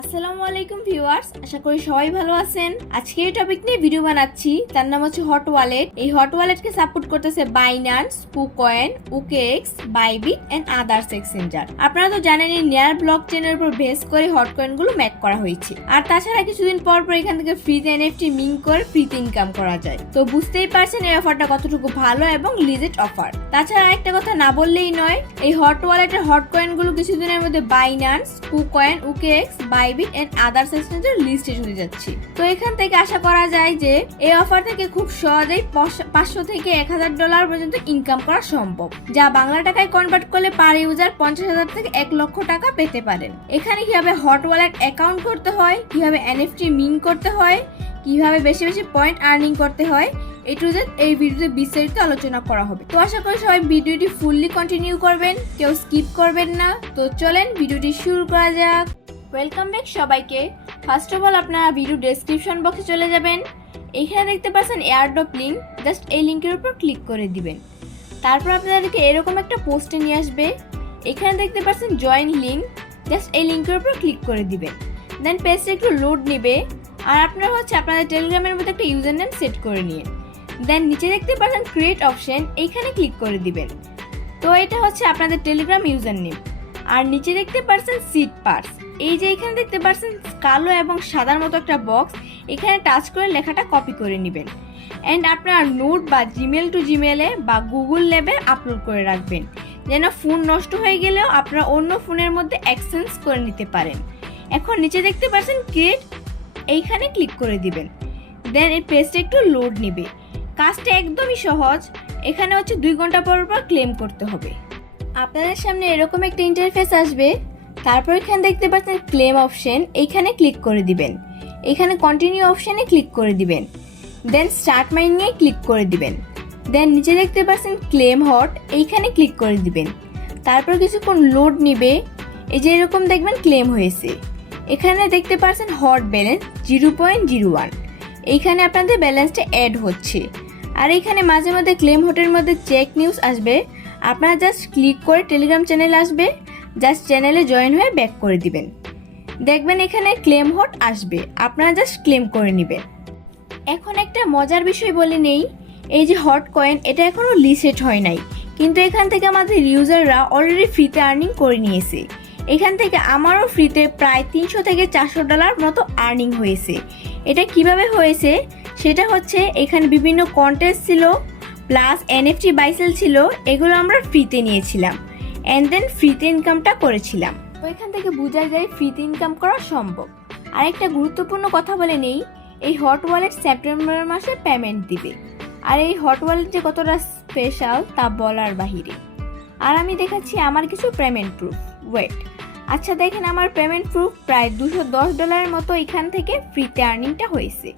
আসসালামু আলাইকুম ভিউয়ার্স, আশা করি সবাই ভালো আছেন। আজকে এই টপিক নিয়ে ভিডিও বানাচ্ছি, তার নাম হচ্ছে হট ওয়ালেট। এই হট ওয়ালেটকে সাপোর্ট করতেছে Binance, KuCoin, OKX, Bybit and others exchanger. আপনারা তো জানেন এই নেয়ার ব্লকচেনের উপর বেস করে হট কয়েন গুলো মেক করা হয়েছে। আর তাছাড়া কিছুদিন পর পর এখান থেকে ফ্রিতে এনএফটি মিন করে ফ্রিতে ইনকাম করা যায়। তো বুঝতেই পারছেন এই অফারটা কতটুকু ভালো এবং লিজেট অফার। তাছাড়া একটা কথা না বললেই নয়, এই হট ওয়ালেটের হট কয়েন গুলো কিছুদিনের মধ্যে Binance, KuCoin, OKX, Bybit and others এক্সচেঞ্জের লিস্টে চলে যাচ্ছে। তো এখান থেকে আশা করা যায় যে এই অফার থেকে খুব সহজেই 500 থেকে $1000 পর্যন্ত ইনকাম করা সম্ভব, যা বাংলা টাকায় কনভার্ট করলে পার ইউজার 50,000 থেকে 1 লক্ষ টাকা পেতে পারেন। এখানে কিভাবে হট ওয়ালেট অ্যাকাউন্ট করতে হয়, কিভাবে এনএফটি মিন করতে হয়, কিভাবে বেশি বেশি পয়েন্ট আর্নিং করতে হয়, এই ভিডিওতে বিস্তারিত আলোচনা করা হবে। তো আশা করি সবাই ভিডিওটি ফুললি কন্টিনিউ করবেন, কেউ স্কিপ করবেন না। তো চলেন ভিডিওটি শুরু করা যাক। ওয়েলকাম ব্যাক সবাইকে। ফার্স্ট অফ অল আপনারা ভিডিও ডেসক্রিপশন বক্সে চলে যাবেন। এখানে দেখতে পাচ্ছেন এয়ারড্রপ লিংক, জাস্ট এই লিংকের উপর ক্লিক করে দিবেন। তারপর আপনাদেরকে এরকম একটা পোস্টে নিয়ে আসবে। এখানে দেখতে পাচ্ছেন জয়েন লিংক, জাস্ট এই লিংকের উপর ক্লিক করে দিবেন। দেন পেজটা একটু লোড নেবে। আর আপনারা আপনাদের টেলিগ্রামের মধ্যে একটা ইউজার নেম সেট করে নিয়ে দেন নিচে দেখতে পাচ্ছেন ক্রিয়েট অপশন, এইখানে ক্লিক করে দিবেন। তো এটা আপনাদের টেলিগ্রাম ইউজার নেম। আর নিচে দেখতে পাচ্ছেন সিট পার্স, এই যে এখানে দেখতে পাচ্ছেন কালো এবং সাদার মতো একটা বক্স, এখানে টাচ করে লেখাটা কপি করে নেবেন। এন্ড আপনার নোট বা জিমেল টু জিমেলে বা গুগল ল্যাবে আপলোড করে রাখবেন, যেন ফোন নষ্ট হয়ে গেলেও আপনারা অন্য ফোনের মধ্যে এক্সচেঞ্জ করে নিতে পারেন। এখন নিচে দেখতে পাচ্ছেন ক্রিয়েট, এইখানে ক্লিক করে দিবেন। দেন এই পেজটা একটু লোড নেবে। কাজটা একদমই সহজ। এখানে 2 ঘন্টা পর পর ক্লেম করতে হবে। আপনাদের সামনে এরকম একটা ইন্টারফেস আসবে। তারপর এখানে দেখতে পাচ্ছেন ক্লেম অপশন, এইখানে ক্লিক করে দিবেন। এখানে কন্টিনিউ অপশনে ক্লিক করে দিবেন। দেন স্টার্ট মাইনিংয়ে ক্লিক করে দিবেন। দেন নিচে দেখতে পাচ্ছেন ক্লেম হট, এইখানে ক্লিক করে দিবেন। তারপর কিছুক্ষণ লোড নিবে। এই যে এরকম দেখবেন ক্লেম হয়েছে। এখানে দেখতে পাচ্ছেন হট ব্যালেন্স 0.01, এইখানে আপনাদের ব্যালেন্সটা অ্যাড হচ্ছে। আর এখানে মাঝে মধ্যে ক্লেম হটের মধ্যে চেক নিউজ আসবে, আপনারা জাস্ট ক্লিক করে টেলিগ্রাম চ্যানেল আসবে, জাস্ট চ্যানেলে জয়েন হয়ে ব্যাক করে দিবেন। দেখবেন এখানে ক্লেম হট আসবে, আপনারা জাস্ট ক্লেম করে নেবেন। এখন একটা মজার বিষয় বলে নেই, এই যে হট কয়েন এটা এখনো লিস্টেড হয় নাই, কিন্তু এখান থেকে আমাদের ইউজাররা অলরেডি ফ্রিতে আর্নিং করে নিয়েছে। এখান থেকে আমারও ফ্রিতে প্রায় $300 থেকে $400 মতো আর্নিং হয়েছে। এটা কিভাবে হয়েছে সেটা এখানে বিভিন্ন কন্টেস্ট ছিল, প্লাস এনএফটি বাইসেল ছিল, এগুলো আমরা ফ্রিতে নিয়েছিলাম এন্ড দেন ফ্রিতে ইনকামটা করেছিলাম। তো এখান থেকে বোঝা যায় ফ্রিতে ইনকাম করা সম্ভব। আর একটা গুরুত্বপূর্ণ কথা বলে নেই, এই হট ওয়ালেট সেপ্টেম্বর মাসে পেমেন্ট দিবে। আর এই হট ওয়ালেট যে কতটা স্পেশাল তা বলার বাহিরে। আর আমি দেখাচ্ছি আমার কিছু পেমেন্ট প্রুফ। ওয়েট, আচ্ছা দেখেন আমার পেমেন্ট প্রুফ প্রায় $210 মতো এখান থেকে ফ্রিতে আর্নিংটা হয়েছে।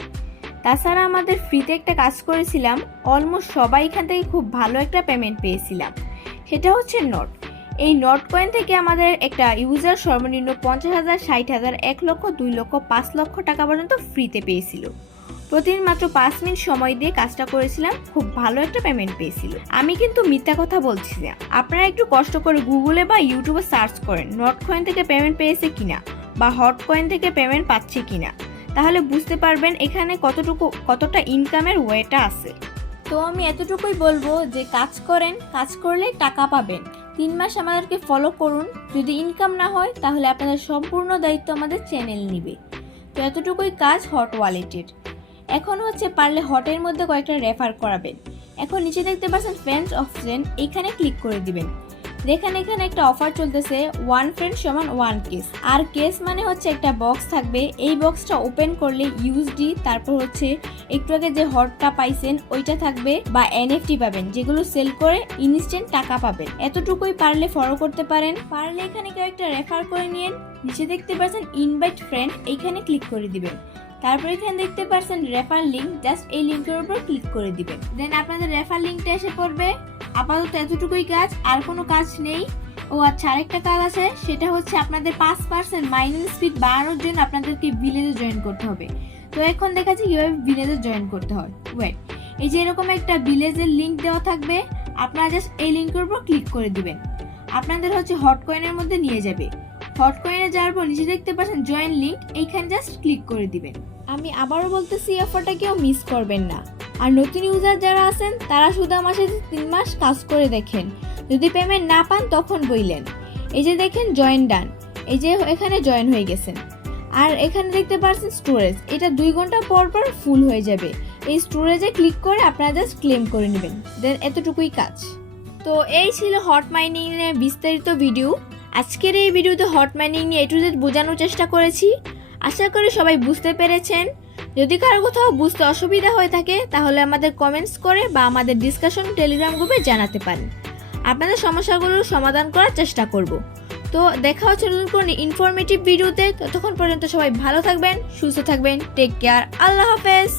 তাছাড়া আমাদের ফ্রিতে একটা কাজ করেছিলাম, অলমোস্ট সবাই এখান থেকে খুব ভালো একটা পেমেন্ট পেয়েছিলাম। সেটা নোট। এই নোট কয়েন থেকে আমাদের একটা ইউজার সর্বনিম্ন 50,000, 60,000, 1 লক্ষ, 2 লক্ষ, 5 লক্ষ টাকা পর্যন্ত ফ্রিতে পেয়েছিল। প্রতিদিন মাত্র 5 মিনিট সময় দিয়ে কাজটা করেছিলাম, খুব ভালো একটা পেমেন্ট পেয়েছিল। আমি কিন্তু মিথ্যা কথা বলছি না, আপনারা একটু কষ্ট করে গুগলে বা ইউটিউবে সার্চ করেন নোট কয়েন থেকে পেমেন্ট পেয়েছে কিনা বা হট কয়েন থেকে পেমেন্ট পাচ্ছে কিনা, তাহলে বুঝতে পারবেন এখানে কতটা ইনকামের ওয়েটা আছে। তো আমি এতটুকুই বলবো যে কাজ করেন, কাজ করলে টাকা পাবেন। 3 মাস আমাদেরকে ফলো করুন, যদি ইনকাম না হয় তাহলে আপনাদের সম্পূর্ণ দায়িত্ব আমাদের চ্যানেল নিবে। তো এতটুকুই কাজ হট ওয়ালেটের। এখন পারলে হটের মধ্যে কয়েকটা রেফার করাবেন। এখন নিচে দেখতে পাচ্ছেন ফ্রেন্ডস অপশন, এইখানে ক্লিক করে দিবেন। দেখেন এখানে একটা অফার চলতেছে, 1 ফ্রেন্ড সমান 1 কেস। আর কেস মানে একটা বক্স থাকবে, এই বক্সটা ওপেন করলে ইউএসডি, তারপর একটু আগে যে হটটা পাইছেন ওইটা থাকবে, বা এনএফটি পাবেন, যেগুলো সেল করে ইনস্ট্যান্ট টাকা পাবেন। এতটুকুই পারলে ফলো করতে পারেন। পারলে এখানে কেউ একটা রেফার করে নিন। নিচে দেখতে পাচ্ছেন ইনভাইট ফ্রেন্ড, এইখানে ক্লিক করে দিবেন। তারপর এখানে দেখতে পাচ্ছেন রেফার লিংক, জাস্ট এই লিংকের উপর ক্লিক করে দিবেন। দেন আপনাদের রেফার লিংকটা এসে পড়বে। আপাতত এতটুকুই কাজ, আর কোনো কাজ নেই। ও আচ্ছা, আরেকটা কাজ আছে, সেটা আপনাদের 5% মাইনিং স্পিড বাড়ানোর জন্য আপনাদেরকে ভিলেজে জয়েন করতে হবে। তো এখন দেখাচ্ছি কিভাবে ভিলেজে জয়েন করতে হয়। ওয়েট, এই যে এরকম একটা ভিলেজের লিংক দেওয়া থাকবে, আপনারা জাস্ট এই লিংকের উপর ক্লিক করে দিবেন। আপনাদের হট কয়েনের মধ্যে নিয়ে যাবে। হট কয়েনে যাওয়ার পর নিচে দেখতে পাচ্ছেন জয়েন লিংক, এইখানে জাস্ট ক্লিক করে দিবেন। আমি আবারও বলতেছি এই অফারটা কেউ মিস করবেন না। আর নতুন ইউজার যারা আছেন তারা শুধু আমার সাথে 3 মাস কাজ করে দেখেন, যদি পেমেন্ট না পান তখন বললেন। এই যে দেখেন জয়েন ডান, এই যে এখানে জয়েন হয়ে গেছেন। আর এখানে দেখতে পাচ্ছেন স্টোরেজ, এটা 2 ঘন্টা পর পর ফুল হয়ে যাবে। এই স্টোরেজে ক্লিক করে আপনারা জাস্ট ক্লেম করে নেবেন, দেন এতটুকুই কাজ। তো এই ছিল হট মাইনিং নিয়ে বিস্তারিত ভিডিও। আজকের এই ভিডিওতে হট মাইনিং নিয়ে A to Z বোঝানোর চেষ্টা করেছি। আশা করি সবাই বুঝতে পেরেছেন। যদি কারো কোথাও বুঝতে অসুবিধা হয়ে থাকে তাহলে আমাদের কমেন্টস করে বা আমাদের ডিসকাশন টেলিগ্রাম গ্রুপে জানাতে পারেন। আপনাদের সমস্যাগুলোর সমাধান করার চেষ্টা করব। তো দেখা হচ্ছে নতুন কোনো ইনফরমেটিভ ভিডিওতে। ততক্ষণ পর্যন্ত সবাই ভালো থাকবেন, সুস্থ থাকবেন। টেক কেয়ার, আল্লাহ হাফেজ।